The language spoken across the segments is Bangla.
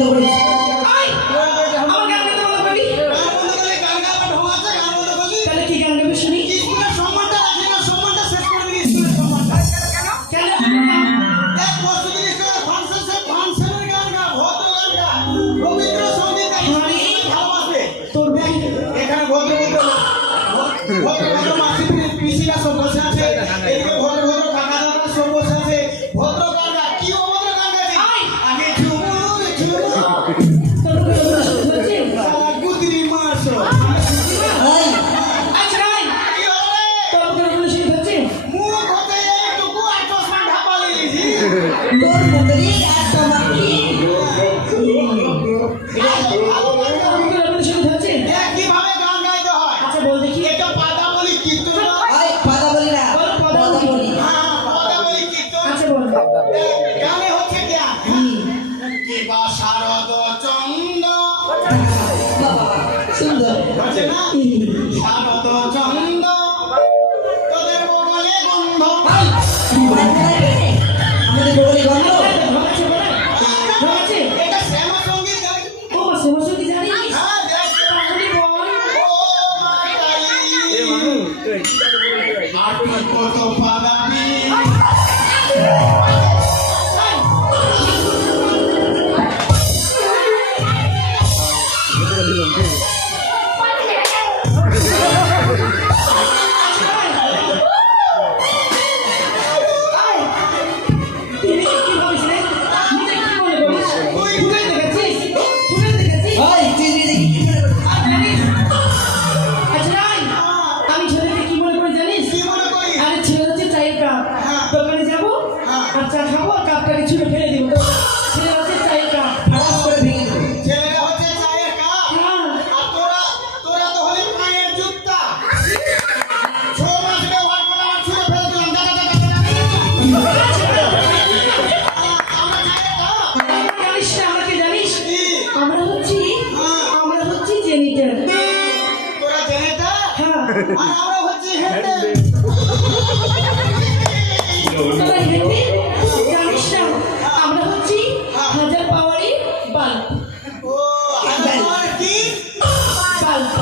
বন্ধ করি। আমার গান গাইতে বন্ধ করবি? গান গাওয়া ঢং আছে, গান বন্ধ করলি। তাহলে কি গান গাবি শুনি? স্কুলের সম্মানটা রাখলি না, সম্মানটা শেষ করে দিবি স্কুলের সম্মানটা। কেন? এক প্রস্তুতি স্কুলের ফাংশনের গান গা, ভদ্র গান গা, রবীন্দ্রসঙ্গীত গা, স্কুলের ভালোবাসবে। তোর ভাই এখানে ভদ্র মাসি পিসিরা সব বসে আছে, এদিকে ভদ্র কাকা দাদা সব বসে আছে। ভদ্র গান গা, কি অভদ্র গান গাইছিস? আগে ঝুমুর ঝুমুর তোর ভাই হচ্ছে সারা গুদরি মাসো। এই, আচ্ছা ভাই কি হলো রে? তোর কোনো শুনি হচ্ছে? মুখ হতে এইটুকু আর চশমা ঢাকা লিয়েছি। তোর মুখেরই একটা মাটি। ভালো গান গা। তোর কোনো শুনি হচ্ছে? দেখ কিভাবে গান গাইতে হয়। আচ্ছা বল দেখি। এটা পাতা বলি কীর্তন নয়। এই, কথা বলি না, কথা বলি। হ্যাঁ, পাতা বলি কীর্তন। আচ্ছা বল। গানে হচ্ছে জ্ঞান। কিবা শারদ চন্দ বাবা, সুন্দর। হচ্ছে না? শারদ চন্দ তোদের বগলে গন্ধ। আমাদের বগলে গন্ধ। ভাবছে বলে ভাবছে এটা শ্যামা সঙ্গীত গাই। ও সমস্যা কি জানিস? হ্যাঁ, দেখ শ্যামা। বলি বল। ও মা কালী। আটি কত পাদানি। তুই কি ভাবিস রে? নিজে কি মনে করিস? ফুটে দেখেছিস? ফুটে দেখেছিস? এই, তুই দেখি কি মনে করছিস? আচ্ছা নাই আমি ছেলেকে কি মনে করি জানিস? কি মনে করি? আরে ছেলে হচ্ছে চায়ের কাপ। হ্যাঁ। দোকানে যাবো হ্যাঁ। আর চা খাবো আর কাপটাকে ছুঁড়ে ফেলে দিব। ছেলে হচ্ছে চায়ের কাপ। খারাপ করে ভেঙে দেবো। ছেলেটা হচ্ছে চায়ের কাপ। হ্যাঁ। আর তোরা তো হলি পায়ের জুতা। 6 মাস ব্যবহার করে আমার ছুঁড়ে ফেলে দিলাম। দাদা দাদা দাদা। আমরা চায়ের কাপ। জানিস না আমাকে জানিস? কি? আমরা হচ্ছি জেনিটার। তোরা জেনেটা? হ্যাঁ। আর আমরা হচ্ছি হেডেল। তোরা হেঁটে জানিস না আমরা হচ্ছি হাজার পাওয়ারি বাল্ব। ও হাজার পাওয়ারের কি? বাল্ব।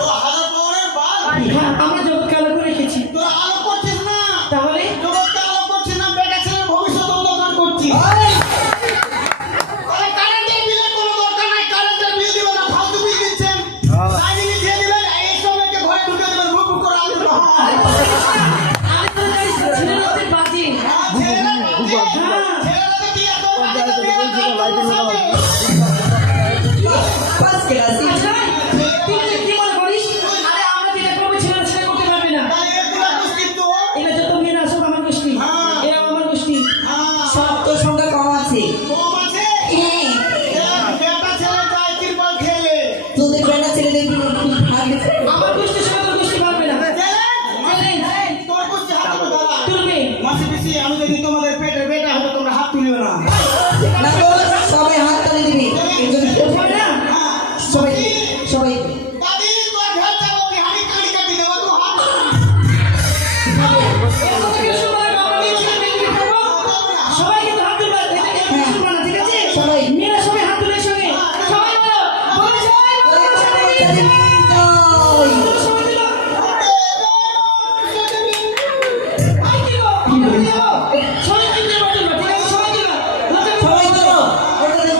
ও হাজার পাওয়ারের বাল্ব। হ্যাঁ আমরা জগৎ কালো করে রেখেছি। তোরা আলো করছিস না। তাহলে জগৎকে আলো করছিস না, বেটা ছেলের ভবিষ্যৎ অন্ধকার করছিস। এই, আরে কারেন্টের বিলের কোনো দরকার নাই, কারেন্টের বিল দিবেন না, ফালতু বিল দিচ্ছেন। লাইনে দিয়ে দিবেন, এই সময়কে ঘরে ঢুকে দিবেন, ভুক ভুক করে আলু খাওয়া। আমি তো জানিস না, ছেলের হচ্ছে বাজে। হ্যাঁ, ছেলেরা তো কি এত বাজে তো বিয়ে করে তোর সাথে? পাঁচ ক্লাস। আচ্ছা তুই যে কি মনে করিস? আরে আমরা যেটা করবো ছেলেরা সেটা করতে পারবে না। তাই এগুলা দুষ্কৃত তো। এরা যত মেয়েরা সব আমার গোষ্ঠী। হ্যাঁ। এরা আমার গোষ্ঠী। হ্যাঁ, সব তোর সংখ্যা কম আছে। কম আছে? হ্যাঁ, দেখ, বেটা ছেলে যায় তিরপল খেলে। তোদের বেলা ছেলেদের ভাগ দিতে। আমার গোষ্ঠীর সঙ্গে তোর গোষ্ঠী পারবে না। এই, তোর কুস্তি হাত তুলে দাঁড়া। তুলবে। মাসি পিসি, আমি যদি তোমাদের পেটের বেটা হতো তোমরা হাত তুলিও না। না তো সবাই হাত তালি দিবি। এই জন্য হবে না? হ্যাঁ, সবাই সবাই দাদি তোর ঘর যাবো কি হাড়ি কাড়ি কাটি দেবো, তুই হাত এত কিছু বলে না, আমরা নিচে দেখবি খাবো। সবাই কিন্তু হাত তুলবে। এটা কিছু বলে না, ঠিক আছে? সবাই। মেয়েরা সবাই হাত তুলে সঙ্গে। সবাই বলো, বলো সবাই বলো, সবাই দিলে। বলো সবাই দিলো। আই দিলো, আমি দিলো। সবাই দিলো, ঠিক আছে? সবাই দিলো। সবাই তো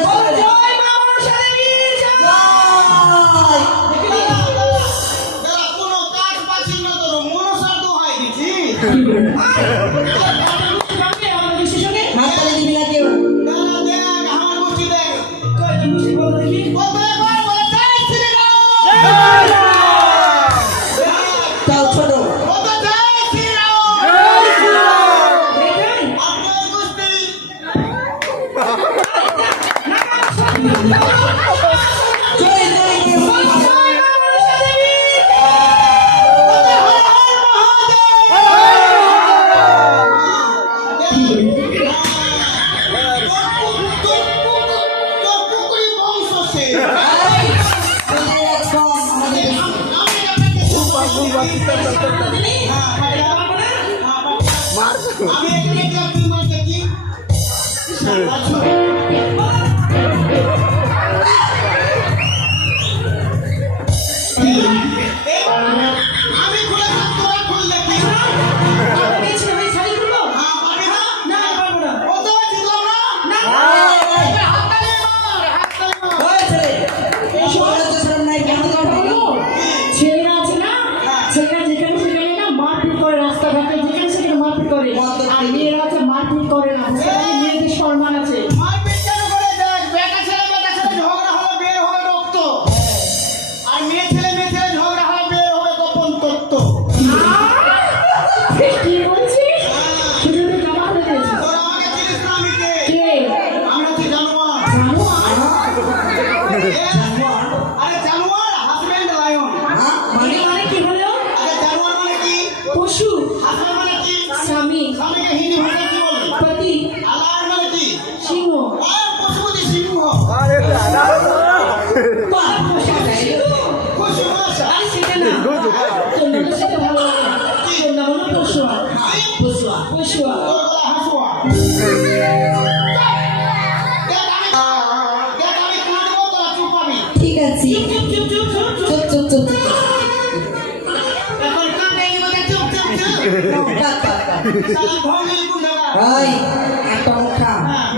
বলো, জয় মা মনসা দেবীর জয়। দেখলি? দাদা কোনো কাজ পাচ্ছি না, তোর মনসার দোহাই দিচ্ছি। বুঝতে পারবে আমাদের গোষ্ঠীর সঙ্গে? হাত তালি দিবি না কেউ। দাদা দেখ, আমার গোষ্ঠী দেখ। কয় গোষ্ঠী বলো দেখি? বলতে একবার বলে, জয় শ্রীরাম। তাও ছোট। বলতে জয় শ্রীরাম। এটাই? আপনার গোষ্ঠী। জয় জয় জয়। জয় মা মনসা দেবীর। বলতে হর হর মহাদেব। তোর পুকুরি বংশ সে। এই, তোদের একদম আমাদের আমি আপনাকে আমি এখানে তুই মারতে কি? মারপিট করে না, মেয়েদের সম্মান আছে। মারপিট কেন করে? দেখ, বেটা ছেলে ঝগড়া হলে বের হবে রক্ত, আর মেয়ে ছেলে ঝগড়া হলে বের হবে গোপন তত্ত্ব। কি বলছিস? শুধু তো জমা করে দিয়েছিস। তোরা আমাকে চিনিস না, আমি কে? কে? আমি হচ্ছি জানোয়ার। আরে জানোয়ার, হাজবেন্ড লায়ন। মানে কি হলো? আরে জানোয়ার মানে কি? পশু, হাজবেন্ড মানে কি? স্বামী, স্বামীকে হিন্দি ভাষায় কি বলে? পতি, আর লায়ন মানে কি? সিংহ। আর পশুপতি সিংহ। বাহ, পশু, সিংহ। পশু ভাষা। আরে সেটা না, তোর নাম সেটা ভালো লাগে না। তোর নাম হলো পশুয়া। পশুয়া। তোর গলা হাসুয়া। দেখ, আমি কাঁদবো, তোরা চুপ পাবি। ঠিক আছে চুপ চুপ চুপ চুপ চুপ। চুপ চুপ চুপ চুপ এখন কাঁদে কি বলে চুপ চুপ চুপ। কাট, কাট, কাট। সারা ভঙ্গি গুন্ডারা। ওই একটা মুখা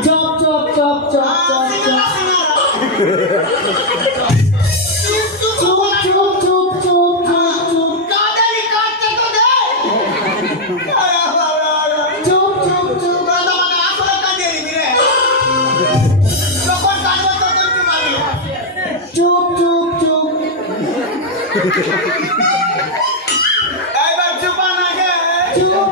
chop chop chop chop chop সিঙ্গারা, চপ। সিঙ্গারা। চুপ চুপ চুপ চুপ চুপ চুপ চুপ চুপ। কাঁদেনি, কাঁদতে তো দে। চুপ চুপ চুপ। কাঁদা মানে আসলে কাঁদেনি কি রে? যখন কাঁদবে তখন চুপ পাবি। চুপ চুপ চুপ। এইবার চুপ না গে। চুপ।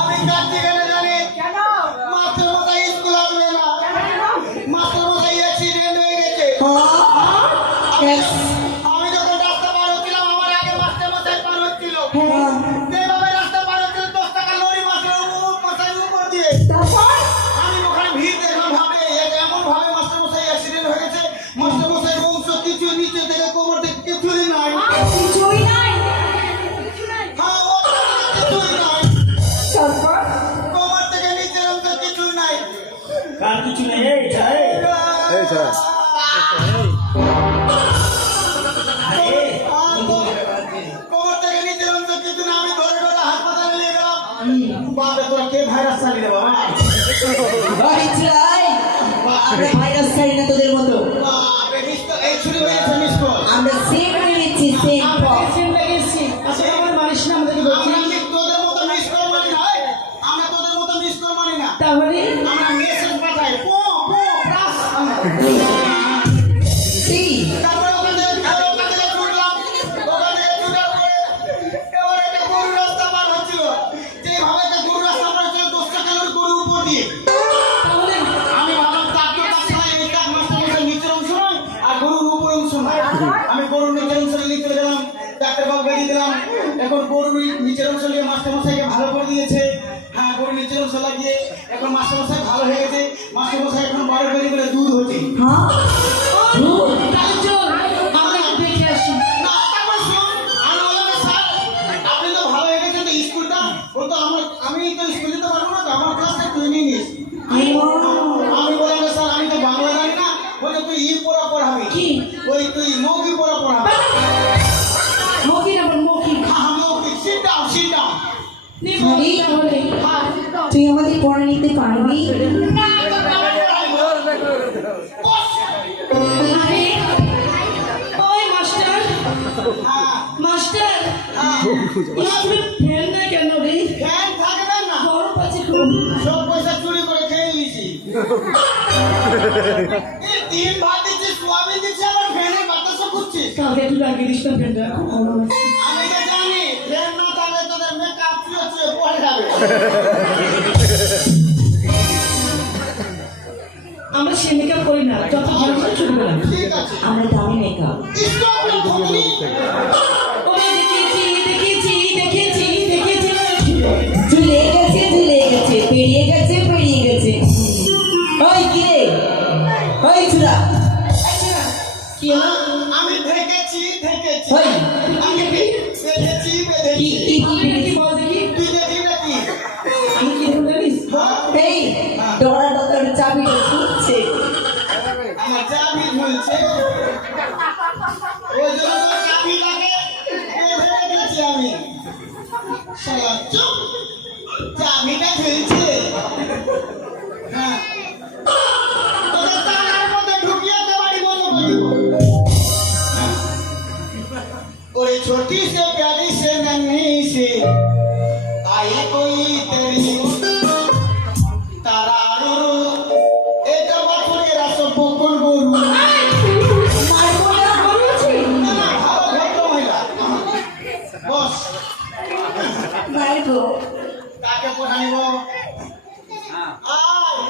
আমি কাঁদছি কেন জানি? মাস্টার মশাই স্কুল আসবে না। মাস্টার মশাই অ্যাক্সিডেন্ট হয়ে গেছে। আমি যখন রাস্তা পার হচ্ছিলাম, আমার আগে মাস্টার মশাই পার হচ্ছিল। যেভাবে রাস্তা পার হচ্ছিল, 10 টাকা লরি মাস্টার মশাইয়ের উপর দিয়ে। আমি ওখানে ভিড় দেখলাম, ভাবে এমন ভাবে মাস্টার মশাই অ্যাক্সিডেন্ট হয়ে গেছে। মাস্টার মশাই বংশ কিছু নিচে থেকে কোমর থেকে কিছুই নাই। কিছুই নাই। হ্যাঁ, ও কিছুই নাই। কোমর থেকে নিচের অংশ কিছুই নাই। কার কিছু নেই এই ছাই এই ছাড়া। কোমর থেকে নিচের অংশ কিছু না। আমি ধরে ধরে হাসপাতালে নিয়ে গেলাম। বাপরে, তোরা কে ভাইরাস চালিয়ে রে বাবা? আমরা ভাইরাস ছাড়ি না তোদের মতো বাপরে, এই ছুরি মেরেছে মিস কল। আমরা সেম নিচ্ছি সেম আমরা ভ্যাকসিন লাগিয়েছি। আসলে আমার মালিশ না, আমাদেরকে বলছি। আমরা তোদের মতো মিস কল মানি না। আমরা তোদের মতো মিস কল মানি না। তাহলে আমরা মেসেজ পাঠাই, পো পো প্লাস। তারপরে ওখান থেকে ছুটলাম। ওখান থেকে ছুটার পরে এবার একটা গরু রাস্তা পার হচ্ছিল। যেভাবে একটা গরু রাস্তা পার হচ্ছিল, 10 টাকা লরি গরুর উপর দিয়ে। তাহলে আমি ভাবলাম তার সময় এই কাক মাস্টার মশাই নিচের অংশ নয় আর গরুর উপর অংশ নয়। আমি গরুর নিচের অংশ নিয়ে চলে গেলাম, ডাক্তারবাবু বেরিয়ে দিলাম। এখন গরুর নিচের অংশ নিয়ে মাস্টার মশাইকে ভালো করে দিয়েছে। হ্যাঁ, গরুর নিচের অংশ লাগিয়ে এখন মাস্টার মশাই ভালো হয়ে গেছে। মাস্টার মশাই এখন বাড়ি বাড়ি করে দুধ হচ্ছে। তাহলে চল আমরা একটু দেখে আসি। না, তারপর শোন, আমি বললাম যে, স্যার, আপনি তো ভালো হয়ে গেছেন, তো স্কুলটা ও তো আমি তো স্কুল যেতে পারবো না, তো আমার ক্লাসটা একটু নিয়ে নিস। আমি বললাম যে, স্যার, আমি তো বাংলা জানি না। বলে তুই পড়াবি কি? ওই তুই মৌখিক পড়াবি। মকি না বল মকি। হ্যাঁ, মৌখিক। Sit down, sit down. নিবি তাহলে। তুই আমাদের পড়া নিতে পারবি না, তো আমি পড়াইবো। বস। আরে ওই মাস্টার, হ্যাঁ, মাস্টার হ্যাঁ। স্কুলে ফেল না কেন রে? ফ্যান থাকবে না। বড় পাচ্ছি খুব। সব পয়সা চুরি করে খেয়ে নিয়েছি। এই 3 ভাত দিচ্ছি, সোয়াবিন দিচ্ছি, আবার ফ্যানের বাতাসও খুঁজছিস। কালকে একটু লাগিয়ে দিস না ফ্যানটা, খুব ভালো লাগছে। আমি তো জানি ফ্যান না থাকলে তোদের মেকআপ চুয়ে চুয়ে পড়ে যাবে। আমরা সে মেকআপ করি না, যত ভালো করে চুরি করলাম। ঠিক আছে। আমরা দামি মেকআপ স্টপ না ফকিনি। ওরে দেখেছি দেখেছি দেখেছি দেখেছি। ঝুলে গেছে পেরিয়ে গেছে ওই কি রে ওই চুরা কি হলো? আমি দেখেছি। ওই আমি দেখেছি। কি কি কি কি বল দেখি? তুই দেখি নাকি? আমি কি বল জানিস? এই ডরা ডরার চাবিটা ছুটছে আমার চাবি ঝুলছে। ওই জন্য তো চাবি লাগে। ओए छोटी से प्यारी से नन्ही से आई कोई तेरी तारारू এটা বছরের আসো বকুল গরু মারবো না বলেছি না না ভালো ভদ্র মহিলা বস মারবো কাকে পঠানিব আয়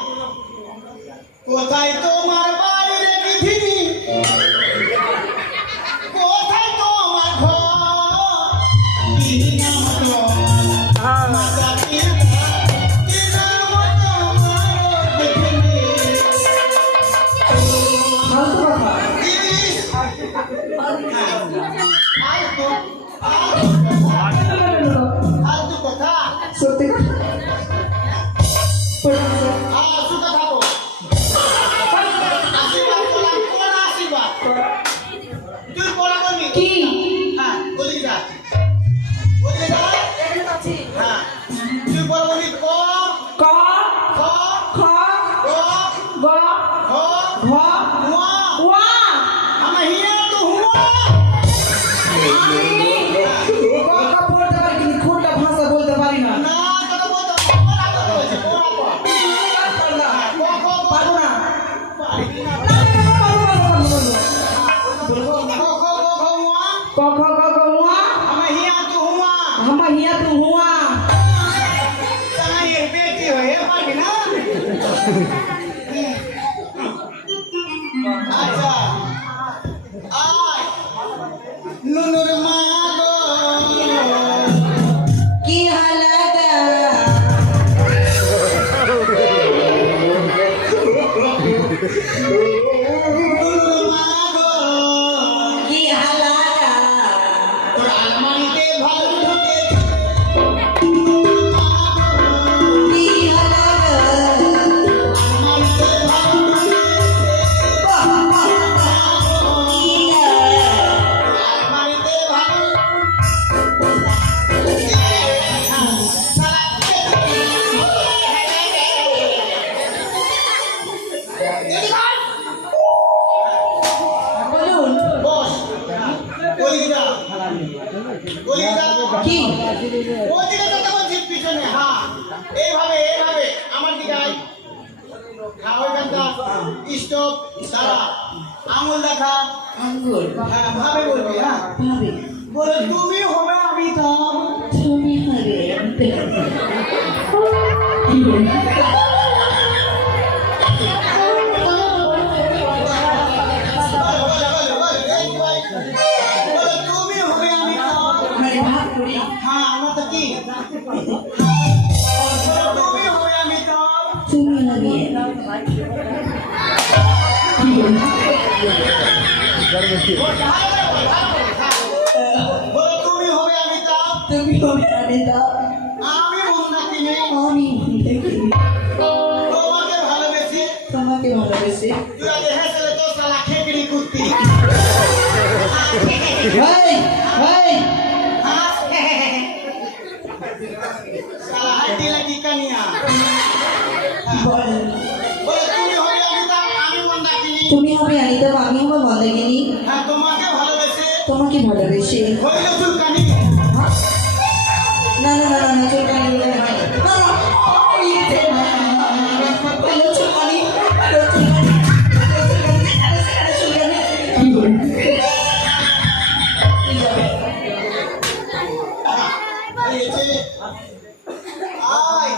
কোথায় তোমার বাড়ি রে পৃথিবী কোথায় তোমার ঘর কি নাম তোমার মাতা পিতা কি নাম তোমার পৃথিবী ফালতু কথা ইলিশ ফালতু কথা সত্যি সুখে থাকো আশীর্বাদ করলাম তোমার আশীর্বাদ তুই পড়া করবি কি হ্যাঁ বলি যা হ্যাঁ তুই পড়া করবি ক ক খ খ গ গ ঘ ঘ হুয়া ওয়া আমার হিয়া তো হুয়া আমি ক বলতে পারি কিন্তু কোনটা ভাষা বলতে পারি না না তোকে বলতে পড়া করতে হয়েছে পড়া কর ক খ পারবো না পারবি না বলবো ক খ গ ঘ হুয়া ক খ গ ঘ ওয়া আমার হিয়া তো হুয়া हम हिया तू हुआ চায়ের বেটি হয়ে পারবি না আচ্ছা আয় নুনুর মা গো কি হালাত নুনুর মা গো কি হালাত তোর আলমারিতে ভালো ঢুকে কি হালাত আলমারিতে ভালো ঢুকে আলমারিতে ভালো বলুন বস কলিজা কলিজা কি ওদিকে তো বলছি পিছনে হ্যাঁ এইভাবে এইভাবে আমার দিকে আয় হ্যাঁ ওইখানটা স্টপ সারা আঙুল দেখা আঙ্গুল হ্যাঁ ভাবে বলবি হ্যাঁ ভাবে বলে তুমি হবে আমি তো তুমি হবে বলে তুমি হবে আমি তো মানে ভাব করি হ্যাঁ আমরা তো কি তুমি হবে আমি তো তুমি হবে বলে তুমি হবে আমি তো তুমি হবে আনে দাও আমি মন রাখিনি আমি দেখি তোমাকে ভালোবেসে তোমাকে ভালোবেসে তুই আগে হেসে তো সালা খেকড়ি কুত্তি ভাই ভাই সালা হাড্ডি লাগি কানিয়া বল বলে তুমি হবে আমি তো আমি মন রাখিনি তুমি হবে আনি দাও আমি হবে বন্দাগিনি হ্যাঁ তোমাকে ভালোবেসে তোমাকে ভালোবেসে হইল চুলকানি না না না না না চুলকানি বলে হয় না না ওই যে হ্যালো চুলকানি হ্যালো চুলকানি চুলকানি কি বল হয়েছে আয়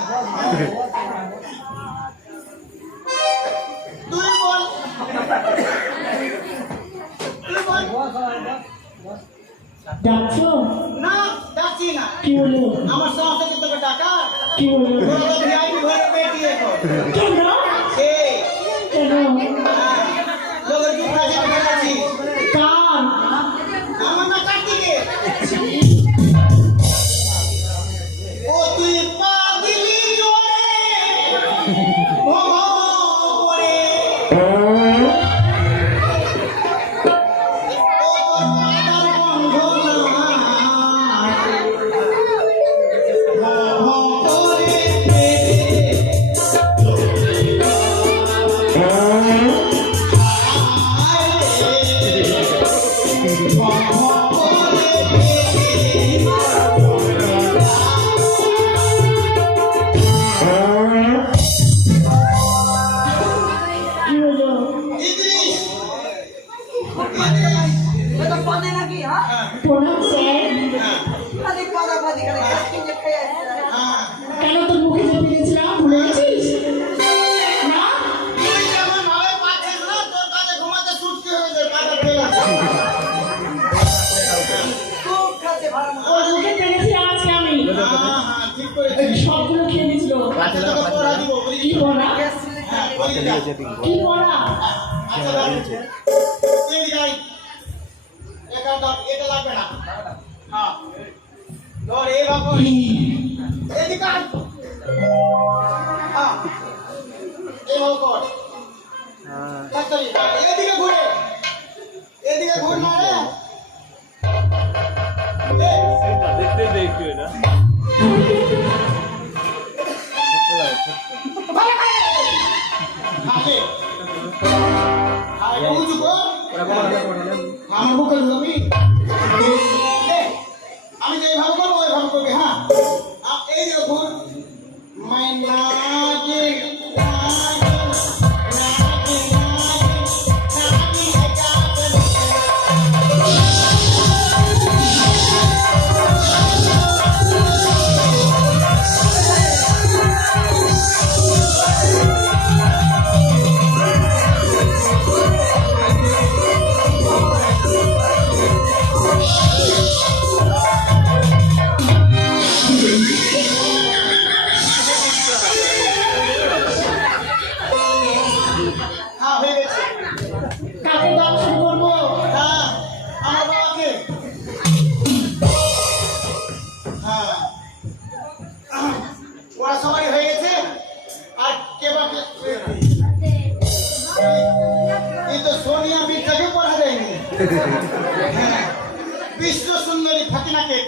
তুই বল তুই বল ডাকছো না ডাকছি না কি বলো আমার সংসারে তোকে ডাকা কি বলো তোরা ভিআইপি ঘরে পেটি এখন কেন এই কেন লোকের কি প্রাইজে পেটাচ্ছি কার আমার না কার্তিকে ও তুই পাগলি জোরে ভরে ও তোর মাথার বন্ধ না প্রণাম স্যার। হ্যাঁ হ্যাঁ কেন তোর মুখে চেপে গেছিলাম, ভুলে গেছিস? না, তুই যেমন ভাবে পাচ্ছিস না, তোর কাছে ঘুমাতে ছুটতে হয়েছে, কাটা ফেলে আছে। ওর মুখে পেরেছি আজকে আমি। হ্যাঁ, হ্যাঁ, ঠিক করেছিস। সবগুলো খেয়ে নিয়েছিল। আচ্ছা, তোকে পড়া দিব, বুঝলি? কি পড়া? হ্যাঁ, বলি যা। কি পড়া? আচ্ছা, দাও। এদিকে আয়। এটা দাও, এটা লাগবে না। হ্যাঁ। ধর, এইভাবে কর। এদিকে আয়। হ্যাঁ। এইভাবে কর। তাড়াতাড়ি, এদিকে ঘুরে। এদিকে ঘুর না রে। এই, হাতে। আর এটা উঁচু কর। আমার বুকে ঢুকবি। আমি যেভাবে করবো ওইভাবে করবি, হ্যাঁ। এই যে ঘুর। হ্যাঁ, হয়ে গেছে। কাকে দর্শন করবো? হ্যাঁ, আমার বাবাকে। হ্যাঁ। ওরা সবাই হয়ে গেছে। আর কে বাকি? এই তো সোনিয়া মির্জাকে পড়া যায়নি। হ্যাঁ, বিশ্ব সুন্দরী ফাতিমাকে।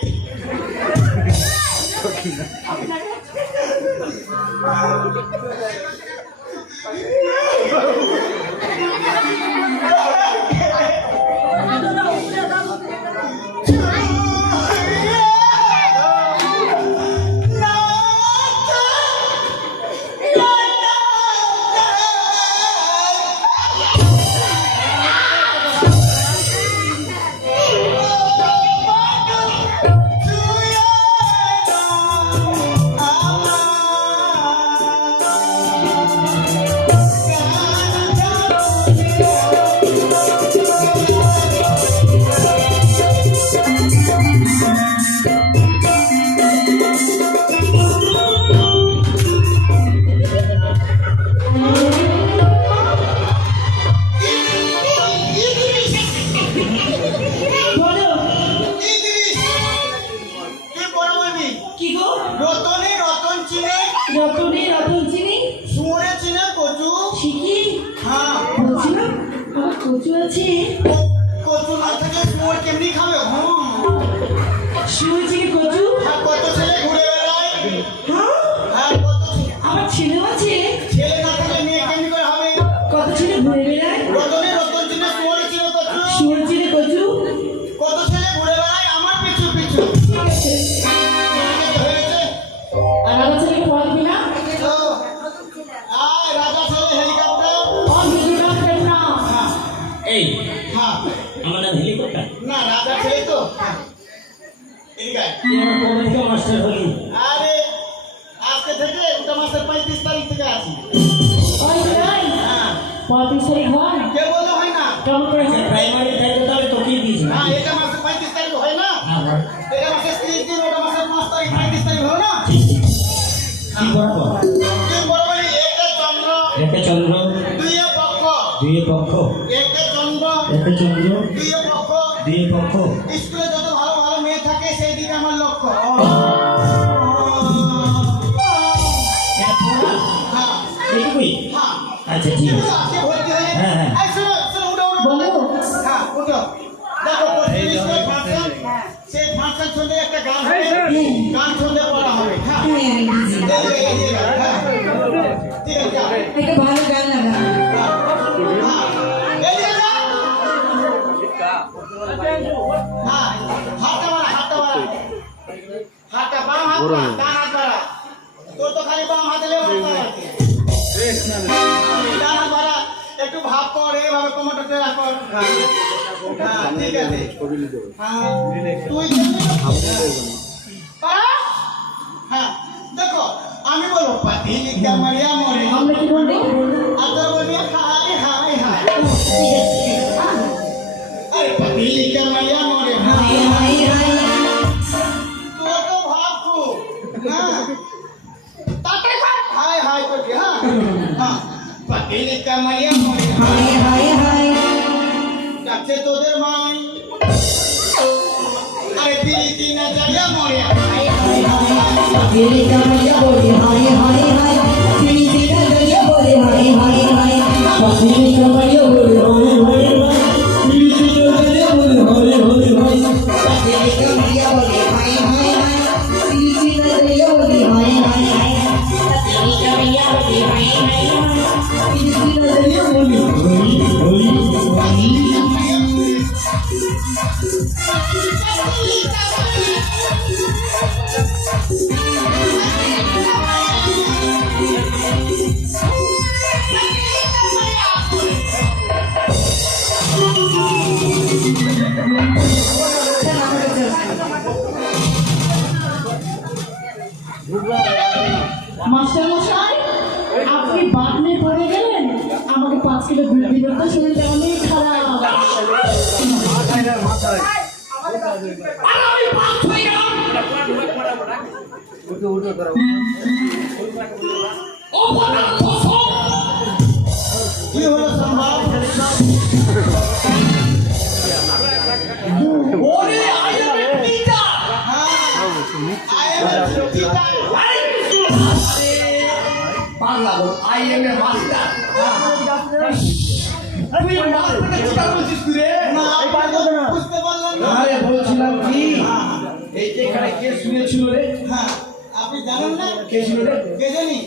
বলো। তুই পড়া বলবি? কি গো? রতনে রতন চিনে, রতনে রতন চিনি, শুয়োরে চিনে কচু। শিখি। হ্যাঁ, কচু? আমার কচু আছে। কচু না থেকে শুয়োর কেমনি খাবে? শুয়ে চিনি কচু? হ্যাঁ, কত ছেলে ঘুরে বেড়ায়। হ্যাঁ, হ্যাঁ, কত আমার ছেলেও আছে। ছেলে না থাকলে মেয়ে কেমনি করে হবে? কত ছেলে ঘুরে বেড়ায়? রতনে রতন চিনে, শুয়োরে চিনে কচু। শুয়ে চিনি কচু? কত ছেলে ঘুরে বেড়ায় আমার পিছু পিছু। ঠিক আছে। হয়েছে? আর আমার ছেলেকে পড়াবি না? তো, আয় রাজা ছেলে হেলিকপ্টার। হেলিকপ্টার না। হ্যাঁ, এই হ্যাঁ। আমার নাম হেলিকপ্টার। না, রাজা ছেলে তো। হ্যাঁ। এদিকে আয়। তুই আমার কবে থেকে মাস্টার হলি? আরে আজকে থেকে ওটা মাসের 35 তারিখ থেকে আছি। ওই যাই। হ্যাঁ, 35 তারিখ হয়? কে বললো হয় না? কেমন করে হয়? প্রাইমারি দায়িত্ব তাহলে তোকেই দিয়েছি। হ্যাঁ, এটা মাসের 35 তারিখ হয় না? হ্যাঁ, বল। এটা মাসের 30 দিন, ওটা মাসের 5 তারিখ, 35 তারিখ হলো না? কি বরাবর? তুই বরাবরই একে চন্দ্র, একে চন্দ্র, দুইয়ে পক্ষ, দুইয়ে পক্ষ, একে চন্দ্র, একে চন্দ্র, দুইয়ে পক্ষ। দুইয়ে পক্ষ। স্কুলে যত ভালো ভালো মেয়ে থাকে সেই দিকে আমার লক্ষ্য। এটা পড়া? হ্যাঁ, এইটুকুই? হ্যাঁ। আচ্ছা, ঠিক আছে। আজকে ভর্তি হয়ে হ্যাঁ, হ্যাঁ। এই শোনো, শোনো, উঠো, উঠো। বলো। হ্যাঁ, উঠো। দেখো, পঁচিশ স্কুলে ফাংশন, সেই ফাংশন শুনতে একটা গান হবে, গান শুনতে পড়া হবে। হ্যাঁ, এই যে, হ্যাঁ। ঠিক আছে, যাও। একটা ভালো গান লাগা। হ্যাঁ, এদিকে যা। হ্যাঁ, হাতটা বাড়া, হাতটা বাড়া। হাতটা বাম হাত বাড়া, ডান হাত বাড়া। তোর তো খালি বাম হাতে লেগে আছে। ডান হাত বাড়া, একটু ভাব কর, এইভাবে কোমরটা টেরা কর। হ্যাঁ ঠিক আছে হ্যাঁ তুই কেমনি হ্যাঁ দেখো আমি বলবো পাতিলি কামারিয়া মরে আমরা কি বলবো? আদর বলি হাই হাই হাই আরে পাতিলি কামারিয়া মরে হাই হাই হাই তোর তো ভাব খুব হ্যাঁ তাতে হাই হাই করবি হ্যাঁ হ্যাঁ পাতিলি কামারিয়া মরে হাই হাই হাই ডাকছে তোদের মাই আরে পিরিতি না যাইয়া মরে হাই হাই দিলি কামাইয়া বলে হাই হাই হাই তিনি দিনা দরিয়া বলে হাই হাই হাই দিলি কামাইয়া বলে হাই হাই হাই তিনি দিনা দরিয়া বলে হাই হাই হাই দিলি কামাইয়া বলে হাই হাই হাই তিনি দিনা দরিয়া বলে হাই হাই হাই দিলি কামাইয়া বলে হাই হাই হাই তিনি দিনা দরিয়া বলে হাই হাই মাস্টার মশাই, আপনি বাটনে পড়ে গেলেন, আমাকে 5 কিলো দুধ দিবেন তো, শরীরটা অনেক খারাপ। কি হলো সম্ভব ওরে আইএম টিচার বাংলা বল আইএম এর মাস্টার তুই মাস্টারকে চিন্তা করছিস তুই রে না আপনি তো বুঝতে পারলেন না আরে বলছিলাম কি এই যে এখানে কে শুনেছিল রে হ্যাঁ আপনি জানেন না কে ছিল রে কে জানি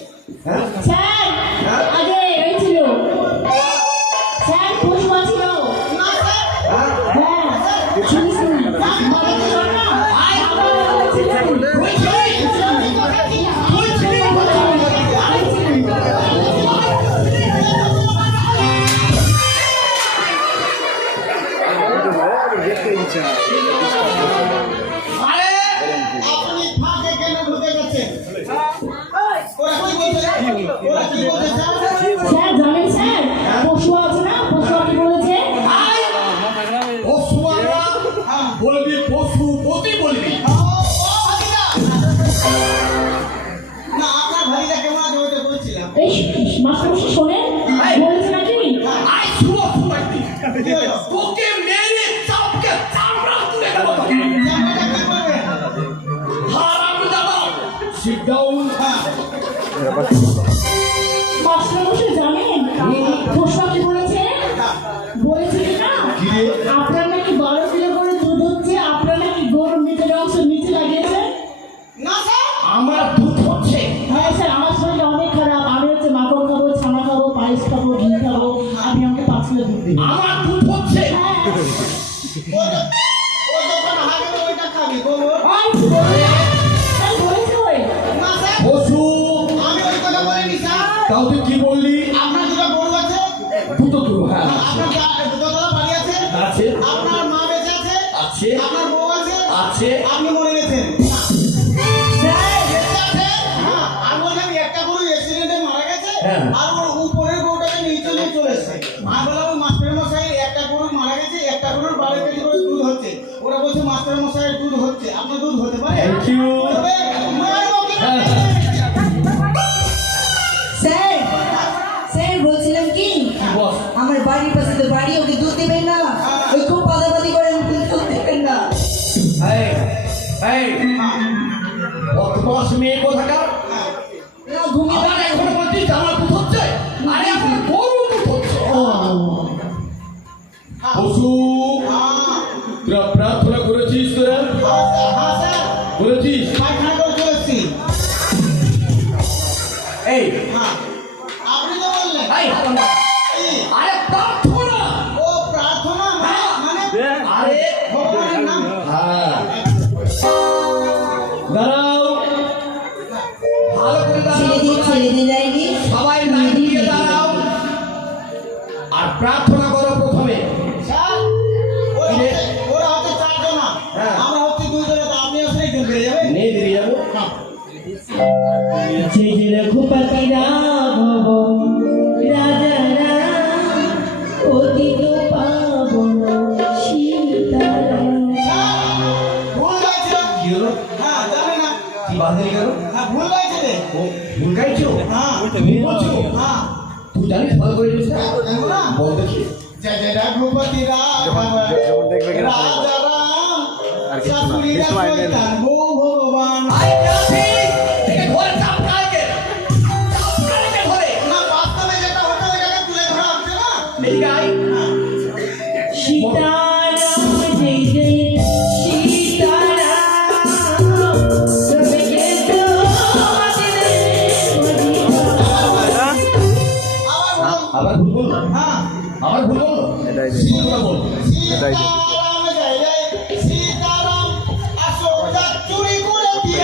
হ্যাঁ স্যার, আগে এই ছিল। স্যার, পুষ্পা ছিল। না স্যার হ্যাঁ হ্যাঁ, শুনি শুনি। মানে ছিল না? আবার ছিলেন। ওই কই তুই ছিলি আরে আপনি ফাঁকে কেন ঢুকে গেছেন ওরা কি বলছে ওরা কি বলছে স্যার স্যার, জানেন স্যার, পশুয়া আছে না, পশুয়া কি বলেছে? পশু আমরা হ্যাঁ বলবি পশু পতি বলবি ও ভাইরা না আপনার ভাইরা কেমন আছে ওইটা বলছিলাম এই মাস্টার মশাই শোনেন, বলেছে নাকি? আই শুভ ফুমাইতি কি হলো তোকে মেরে চাপকে চামড়া তুলে দেব জামাইটা কি করবে হারাম দাদা সিট ডাউন হ্যাঁ মাস্টার মশাই জানেন, পশুয়া কি বলেছে? বলেছে কি না? কি রে? আপনার নাকি 12 কিলো করে দুধ হচ্ছে, আপনার নাকি গরুর নিচের অংশ নিচে লাগিয়েছে। না স্যার আমার দুধ হচ্ছে হ্যাঁ স্যার, আমার শরীরটা অনেক খারাপ, আমি হচ্ছে মাখন খাবো, ছানা খাবো, পায়েস খাবো, ঘি খাবো, আপনি আমাকে 5 কিলো দুধ দিন। আমার দুধ হচ্ছে হ্যাঁ, ও যখন হাগবে ওইটা খাবি বলো ওই কি বলে? স্যার বলেছে ওই। না স্যার পশু আমি ওই কথা বলিনি স্যার তাও তুই কি বললি আপনার দুটো গরু আছে দুটো দুটো হ্যাঁ আপনার দোতলা বাড়ি আছে আছে আপনার মা বেঁচে আছে আছে আপনার বউ আছে আছে আপনি মরে গেছেন স্যার, বেঁচে আছে হ্যাঁ আর বললাম একটা গরু অ্যাক্সিডেন্টে মারা গেছে হ্যাঁ। আর ওর উপরের গরুটাকে নিচে নিয়ে চলে এসেছে আর বললাম মাস্টার মশাই একটা গরু মারা গেছে একটা গরুর 12 কেজি করে দুধ হচ্ছে ওরা বলছে মাস্টার মশাইয়ের দুধ হচ্ছে আপনার দুধ হতে পারে থ্যাংক ইউ বলবে, মারবো কি? স্যার স্যার বলছিলাম কি বস আমার বাড়ির পাশে তো বাড়ি ওকে দুধ দেবেন না ওই খুব বাদাবাদি করেন দুধ দেবেন না এই এই বদমাস মেয়ে কোথাকার না ঘুমিয়ে আবার এখন বলছিস আমার দুধ হচ্ছে আরে আমার গরু দুধ হচ্ছে পশু হ্যাঁ, তোরা প্রার্থনা করেছিস তোরা হ্যাঁ স্যার করেছিস পায়খানা করে চলে এসেছি এই হ্যাঁ আপনি তো বললেন এই এই, আরে প্রার্থনা ও প্রার্থনা মানে আরে ভগবানের নাম হ্যাঁ দাঁড়াও ভালো করে দাঁড়াও ছেড়ে দিয়ে যায়নি সবাই লাইন দিয়ে দাঁড়াও আর প্রার্থনা করো প্রথমে স্যার ওই কি বাঁধেনি কেন? হ্যাঁ ভুল হয়েছে রে ও ভুল গাইছো? হ্যাঁ তুমি বলছো? হ্যাঁ তুই জানিস ভালো করে জিনিসটা? জানো না? বল দেখি। জয় জয় রঘুপতি রাজা রাম শাশুড়িরা শয়তান বউ ভগবান আরে আপনি একে ধরে চাপ কালকে ধরে না বাস্তবে যেটা হতো এটাকে তুলে ধরা হচ্ছে না এই গাই সীতারাম জয় জয় সীতারাম তবে কে তো দিলে আবার বলুন আবার ভুল বললো? হ্যাঁ আবার ভুল বললো? ভুলটা বল। সীতারাম জয় জয় সীতারাম আসোদা চুরি করে দিয়ে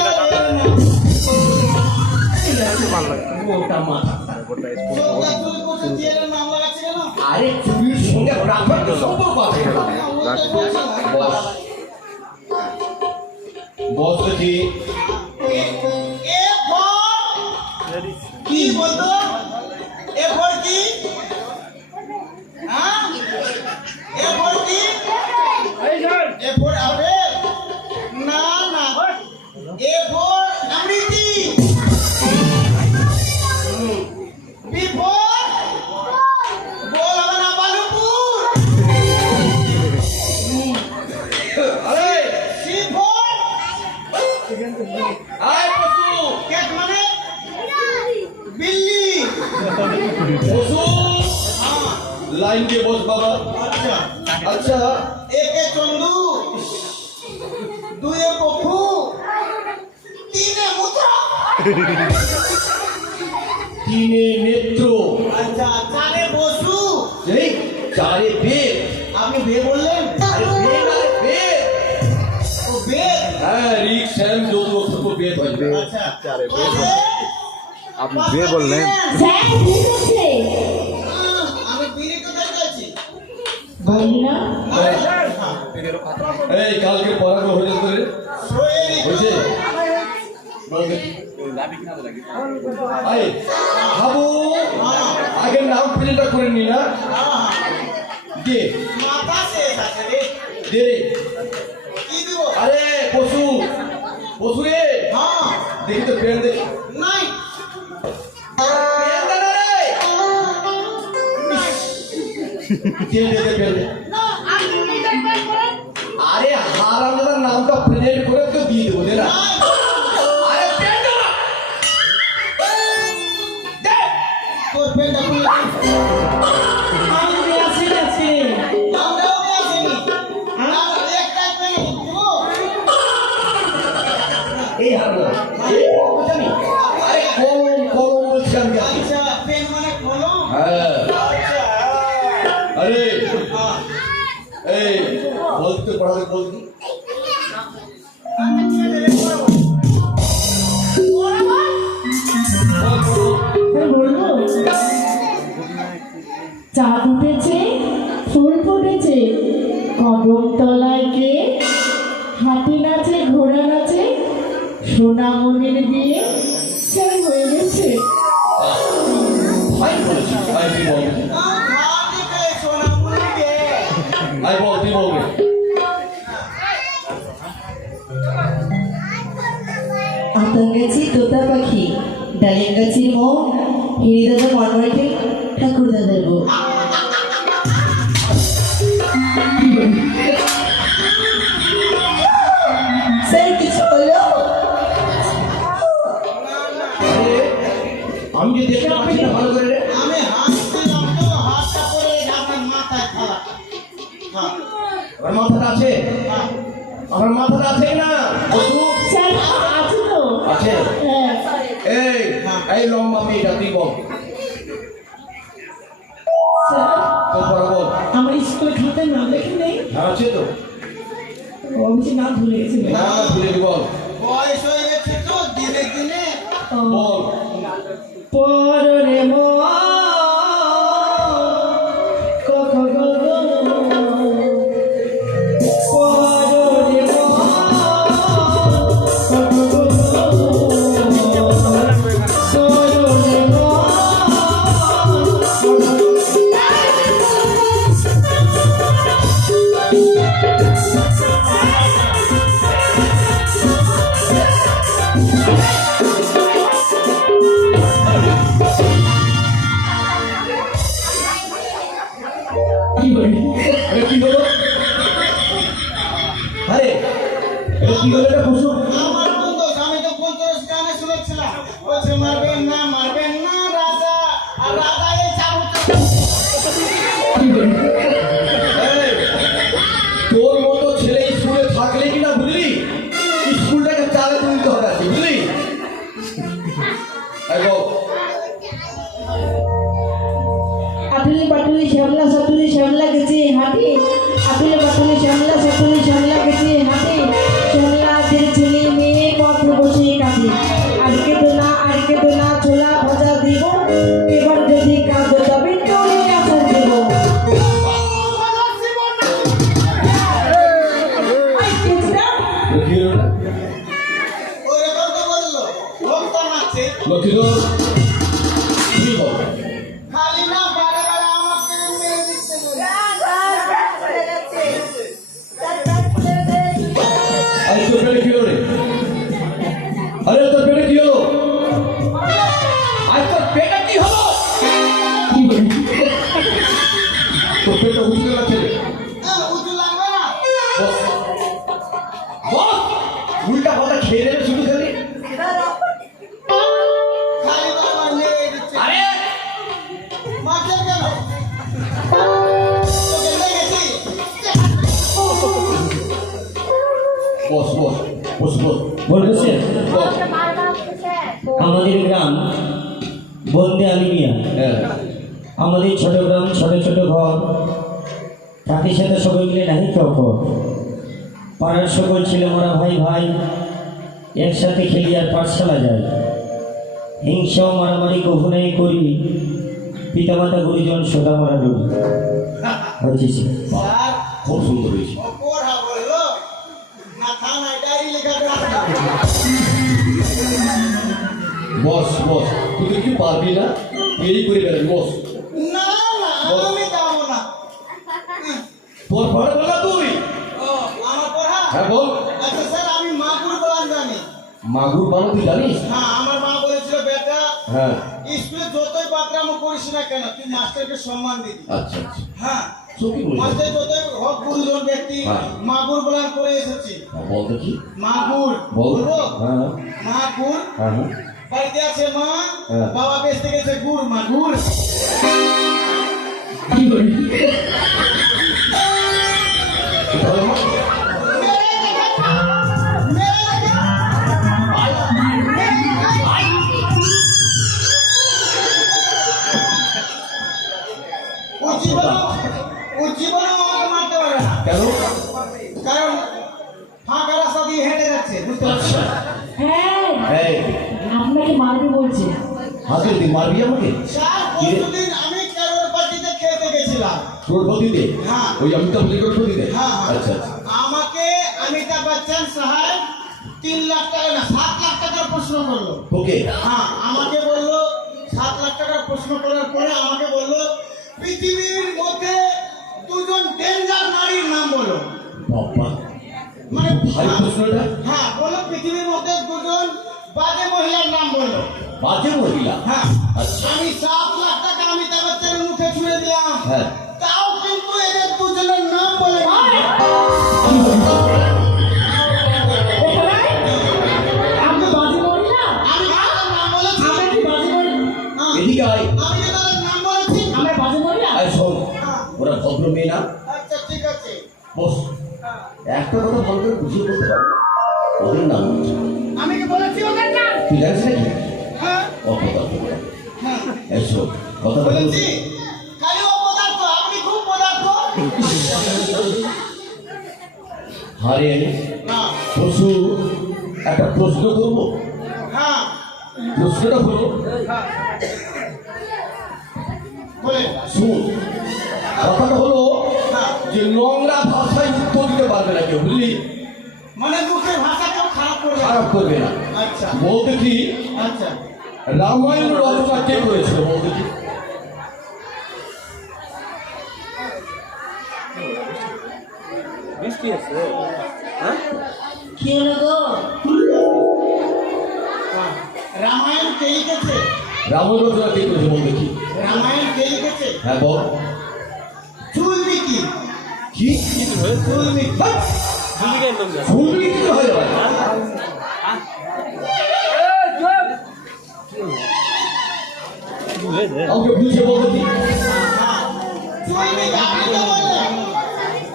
ওটা মাথা। সোদা চুরি করে দিয়ে নাম লাগাচ্ছে কেন আরে চুরির সঙ্গে ব্রাহ্মণ সম্পর্ক আছে। বস। বস দেখি। এ ফর কি বলতো এ ফর কি হ্যাঁ এ ফর কি এ ফর আবে না না এ ফর আমৃতি বি ফর বল আমার আবালপুর আরে সি ফর আয় পশু। ক্যাট মানে বিল্লি পশু। হ্যাঁ লাইন দিয়ে বস বাবা। আচ্ছা আচ্ছা একে চন্দু দুয়ে পক্ষু তিনে মূত্র তিনে নেত্র। আচ্ছা চারে বসু এই চারে বেদ। আপনি বে বললেন আরে বেদ আরে বেদ। ও বেদ হ্যাঁ রিক শ্যাম যদু অক্ষর বেদ হয়। আচ্ছা আপনি বে বললেন। স্যার ঠিক আছে আমি বিড়ি কোথায় গেছি বলি না এই কালকে পড়ানো হয়ে যাবে রে। হয়েছে? বল দেখি। আয় বাবু আগে নাম প্লেনটা করে নি না দে মাথা শেষ আছে রে দে রে। কি দিব আরে পশু পশু রে হ্যাঁ দেখি তো পেন দেখি নাই পেন দে না রে দে দে দে পেন দে। আরে হারামজাদার নামটা প্রেজেন্ট করে তো দিয়ে দেবো দে না। আরে পেন দে না। দে। তোর পেনটা খুলে আমি আসি আছে নামটাও নে আসেনি নাম একটাই পেন দিব এই হারামজাদা এই জানি আরে কলম কলম বলছি আমি জানি। আচ্ছা পেন মানে কলম হ্যাঁ আচ্ছা আরে হ্যাঁ এই বলতে পড়াতে বলতি আমি নিয়ে গেলে করব বলবো চাঁদ উঠেছে ফুল ফুটেছে কদম তলায় কে হাতি নাচে ঘোড়া নাচে সোনামণির বিয়ে সেই হয়ে গেছে আই বলেছি আই তুই বল ধার দিবে সোনামুনিকে আই বল তুই বলবে আতঙ্ক গাছি তোতা পাখি ডালিম গাছির মো হিরি দাদা মনমাইটে ঠাকুর দাদার বউ স্যার কিছু হলো আরে আমি যে দেখতে পাচ্ছি না ভালো করে রে আমি হাসছিলাম তো হাতটা করে আপনার মাথায় খারাপ হ্যাঁ আমার মাথাটা আছে হ্যাঁ আমার মাথাটা আছে না বসু স্যার আছে তো আছে হ্যাঁ এই এই লম্বা মেয়েটা তুই বল স্যার তো পড়া বল আমার স্কুল খাতায় নাম লেখে নেই হ্যাঁ আছে তো অবশ্যই নাম ভুলে গেছি না ভুলে দি বল বয়স হয়ে গেছে তো দিনে দিনে বল পরে মো কক গগ পরে মো কক গগ এটা কি হলো এটা প্রশ্ন? আমার বন্ধু আমি তো পঞ্চরস গানে শুনেছিলাম বলছে মারবেন না রাজা আর রাজা এই চাবুক এই, তোর মতো ছেলে স্কুলে থাকলে কিনা বুঝলি স্কুলটাকে চালে তুলতে হবে আর কি, বুঝলি? এই বল। আটুলি পাটুলি শ্যামলা সাটুলি শ্যামলা গেছে হাঁটি আটুলি পাটুলি শ্যামলা সাটুলি শ্যামলা গেছে হাঁটি শ্যামলাদের ছেলে মেয়ে পত্র বসে কাটে আজকে তো না ছোলা ভাজা দিব এবার যদি কাজ যাবে চলে আসার দেব কি হলো না? ওই কথা বললো লোকটা নাচে লক্ষ্মীধর কি বল? খালি না বারে বারে আমাকে মেরে দিচ্ছে আরে তোর পেটে কি হলো রে? আরে তোর পেটে কি হলো? আজ তোর পেটে কি হলো? তোর পেটে উঠতে যাচ্ছে রে। উঁচু লাগবে না বস বস উল্টা পাল্টা খেয়ে দেবে শুধু খালি। খালি তো আমার মেরে দিচ্ছে আরে মাকে কেন তোকে লেগেছি বস বস বস বস বলতেছে বস। আমাদের গ্রাম বন্দে আলিমিয়া হ্যাঁ আমাদের ছোট গ্রাম ছোট ছোট ঘর তাদের সাথে সবাই মিলে নাহি খাওয়া পাড়ার সকল ছেলেমরা ভাই ভাই একসাথে খেলি আর পাঠশালা যায় হিংসা মারামারি কখনোই করি পিতামাতা গুরুজন সোদা মারা করি হচ্ছে স্যার খুব সুন্দর হয়েছে। পড়া বললো না থানায় ডায়েরি লেখা বস বস তুই কি পারবি না এই করে বেড়াবি বস। না আমি যাবো না তোর পড়া বলা তুই ও আমার পড়া হ্যাঁ বল। আচ্ছা স্যার আমি মাগুর বলান জানি মাগুর বানো তুই জানিস? হ্যাঁ আমার মা বলেছিল বেটা হ্যাঁ স্কুলে যতই বাতরামো করিস না কেন তুই মাস্টারকে সম্মান দিবি আচ্ছা আচ্ছা হ্যাঁ চোখে বলে মাস্টার যতই হক গুরুজন ব্যক্তি হ্যাঁ। মাগুর বলান করে এসেছি বল দেখি মাগুর বল। বলবো হ্যাঁ মাগুর হ্যাঁ হ্যাঁ বাড়িতে আছে মা হ্যাঁ। বাবা বেচতে গেছে গুড় মাগুর তাহলে মা- ওর জীবনে আমাকে মারতে পারবে না কেন? কারণ ফাঁকা রাস্তা দিয়ে হেঁটে যাচ্ছে বুঝতে পারছি হ্যাঁ এই আপনাকে মারবে বলছে হাতে তুই মারবি আমাকে? স্যার পরশুদিন আমি কারোর পার্টিতে খেতে গেছিলাম তোর প্রতিতে হ্যাঁ। ওই অমিতাভ বচ্চনের প্রতিতে হ্যাঁ, হ্যাঁ। আচ্ছা আচ্ছা আমাকে অমিতাভ বচ্চন সাহেব 3 লাখ টাকা না 7 লাখ টাকার প্রশ্ন করলো ওকে হ্যাঁ আমাকে বললো 7 লাখ টাকার প্রশ্ন করার পরে আমাকে বললো পৃথিবীর মধ্যে দুজন ডেঞ্জার নারীর নাম বলো বাবা মানে ভাই প্রশ্নটা হ্যাঁ বললো পৃথিবীর মধ্যে দুজন বাজে মহিলার নাম বললো বাজে মহিলা হ্যাঁ আচ্ছা আমি 7 লাখ টাকা অমিতাভ বচ্চনের মুখে ছুঁড়ে দিলাম হ্যাঁ তাও কিন্তু এদের দুজনের নাম বলে আপনি বাজি মহিলা আমি কারোর নাম বলেছি আমরা কি বাজি মহিলা হ্যাঁ। এদিকে আয় আমি যে তাদের নাম বলেছি আমরা বাজি মহিলা আয় শোন হ্যাঁ। ওরা ভদ্র মেয়ে না আচ্ছা ঠিক আছে বস একটা কথা ভালো করে বুঝিয়ে বলতে পারবো ওদের নাম হচ্ছে আমি কি বলেছি ওদের নাম তুই জানিস নাকি হ্যাঁ অপদার্থ হ্যাঁ এসো কথা বলেছি খালি অপদার্থ আপনি খুব পদার্থ হারে না পশু একটা প্রশ্ন করবো হ্যাঁ প্রশ্নটা হলো বলে শুন কথাটা হলো হ্যাঁ যে নোংরা ভাষায় উত্তর দিতে পারবে না কেউ বুঝলি মানে মুখের ভাষা কেউ খারাপ করবে না। খারাপ করবে না আচ্ছা বলতে কি আচ্ছা রামায়ণ রচনা কে করেছিল বলতে কি কি হলো গো রামায়ণ কে লিখেছে রামায়ণ রচনা কে করেছে বলতে কি রামায়ণ কে লিখেছে হ্যাঁ বল চুলমিকি কি চুলমিকি ফুল বিক্রি কি হয়ে যাবে আমাকে বুঝে বলতে দিন চুলমিকে আপনি তো বললেন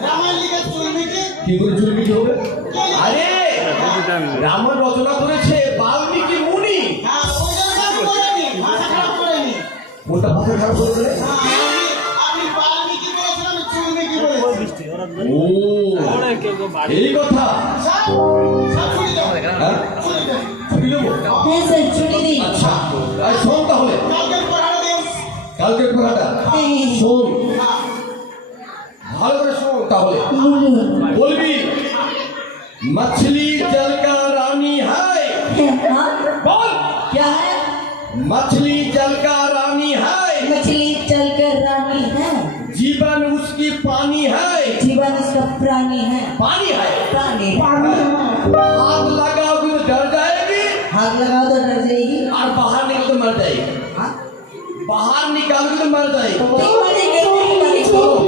রামায়ণ লিখে চুলমিকে কি করে চুলবি হবে আরে রামায়ণ রচনা করেছে বাল্মীকি মুনি হ্যাঁ ওই জন্য আমি বলিনি মাথা খারাপ করেনি ওটা ভাষা খারাপ করে দিলে আপনি বাল্মীকি বলেছেন আমি চুলমিকে বলেছি ও এই কথা সব ছুটি দাও হ্যাঁ ছুটি দাও ছুটি দেবো হ্যাঁ স্যার ছুটি দিন আচ্ছা আজ শোন তাহলে কালকে পড়ানো দিও কালকের পড়াটা শোন ভালো করে শোন তাহলে বলুন বলবি मछली जल का रानी है हाँ बोल क्या है मछली जल का रानी है मछली चलकर रानी है जीवन उसकी पानी है जीवन उसका प्राणी है पानी है प्राणी आग लगाओगे तो डर जाएगी हाथ लगाओ तो डर जाएगी और बाहर निकल तो मर जाएगी हाँ बाहर निकालोगे तो मर जाएगी नहीं मरेंगे नहीं मरेंगे